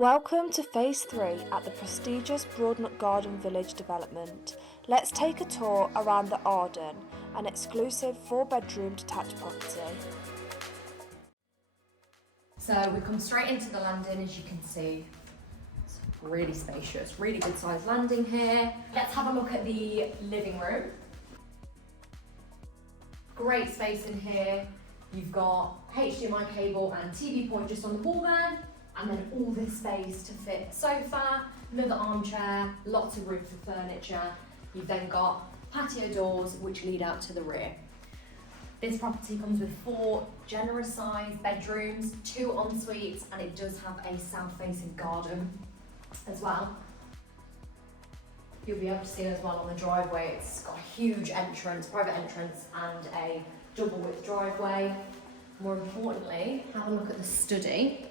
Welcome to Phase 3 at the prestigious Broadnook Garden Village development. Let's take a tour around the Arden, an exclusive 4-bedroom detached property. So we come straight into the landing, as you can see. It's really spacious, really good sized landing here. Let's have a look at the living room. Great space in here. You've got HDMI cable and TV point just on the wall there. And then all this space to fit a sofa, another armchair, lots of room for furniture. You've then got patio doors which lead out to the rear. This property comes with 4 generous sized bedrooms, 2 en-suites, and it does have a south-facing garden as well. You'll be able to see as well on the driveway, it's got a huge entrance, private entrance, and a double width driveway. More importantly, have a look at the study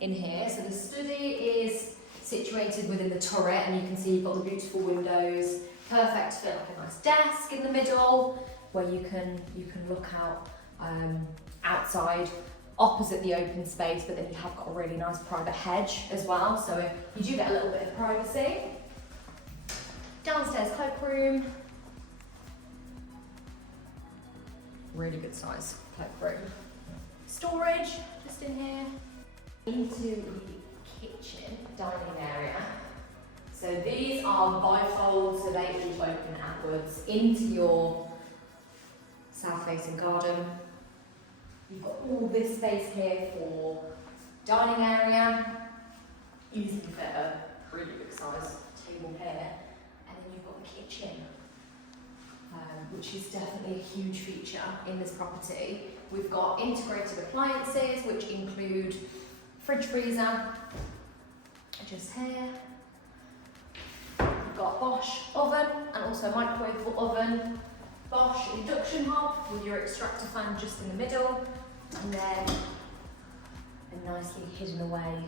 in here. So the study is situated within the turret, and you can see you've got the beautiful windows, perfect to fit like a nice desk in the middle where you can look out outside opposite the open space, but then you have got a really nice private hedge as well, so you do get a little bit of privacy. Downstairs cloakroom, really good size cloakroom. Storage just in here. Into the kitchen dining area. So these are bifolds, so they each open outwards into your south-facing garden. You've got all this space here for dining area. Easily fit a really big size table here. And then you've got the kitchen, which is definitely a huge feature in this property. We've got integrated appliances, which include fridge freezer, just here. We've got Bosch oven and also microwavable oven. Bosch induction hob with your extractor fan just in the middle, and then a nicely hidden away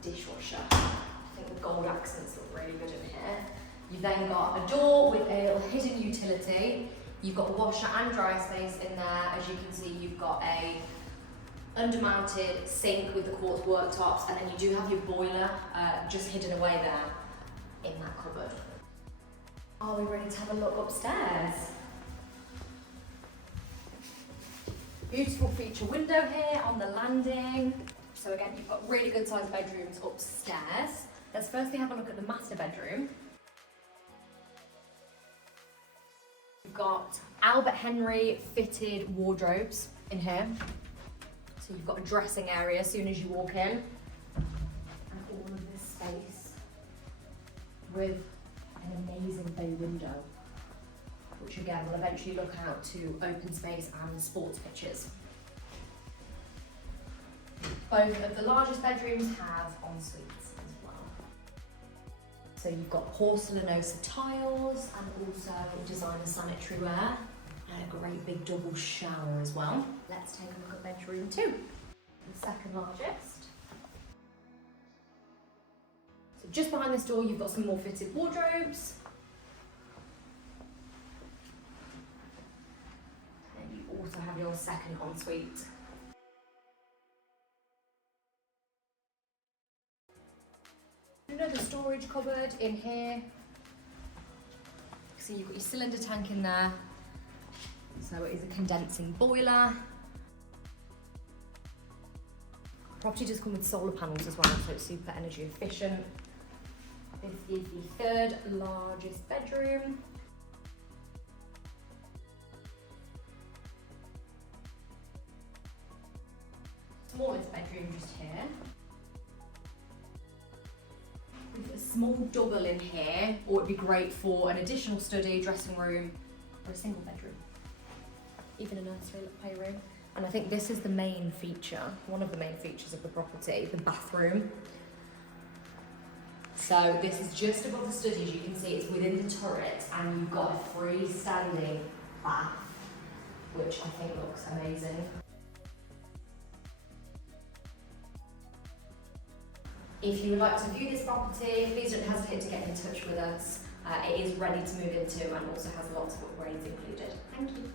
dishwasher. I think the gold accents look really good in here. You've then got a door with a little hidden utility. You've got a washer and dryer space in there. As you can see, you've got a under-mounted sink with the quartz worktops, and then you do have your boiler just hidden away there in that cupboard. Are we ready to have a look upstairs? Beautiful feature window here on the landing. So again, you've got really good sized bedrooms upstairs. Let's firstly have a look at the master bedroom. You've got Albert Henry fitted wardrobes in here. So you've got a dressing area as soon as you walk in, and all of this space with an amazing bay window, which again will eventually look out to open space and sports pitches. Both of the largest bedrooms have en-suites as well. So you've got porcelainosa tiles and also designer sanitary ware. And a great big double shower as well. Let's take a look at bedroom 2, the second largest. So just behind this door, you've got some more fitted wardrobes. And you also have your second ensuite. Another storage cupboard in here. So you've got your cylinder tank in there. So it is a condensing boiler. Property does come with solar panels as well, so it's super energy efficient. This is the 3rd largest bedroom. Smallest bedroom just here. We've got a small double in here, or it'd be great for an additional study, dressing room, or a single bedroom. Even a nursery playroom. And I think this is the main feature, one of the main features of the property, the bathroom. So this is just above the study, as you can see, it's within the turret, and you've got a freestanding bath, which I think looks amazing. If you would like to view this property, please don't hesitate to get in touch with us. It is ready to move into and also has lots of upgrades included. Thank you.